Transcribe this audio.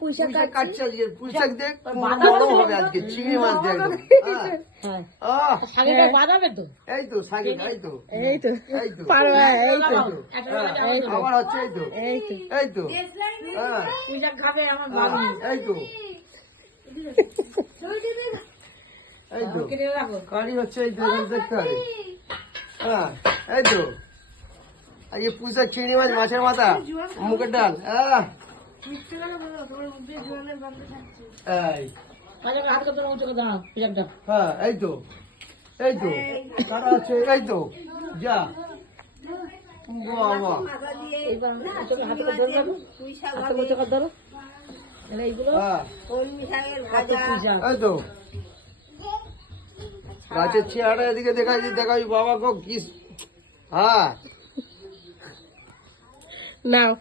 পুঁইশাক কাটছে আজকে, পুঁইশাক দেখ নরম হবে আজকে, চিংড়ি মাছ দিয়ে একদম। এই তো শাকে, এই তো এই তো আবার হচ্ছে, এই তো এই তো এই তো এই তো কারি হচ্ছে, এই তো দেখতে হবে। হ্যাঁ এই তো আজকে পুঁইশাক, চিংড়ি মাছ, মাছের মাথা, মুগের ডাল। হ্যাঁ এই তো এই তো কাটা হচ্ছে, এই তো যা বাবা এই তো গাছের চেহারা এদিকে দেখাই বাবা গো কি। হ্যাঁ নাও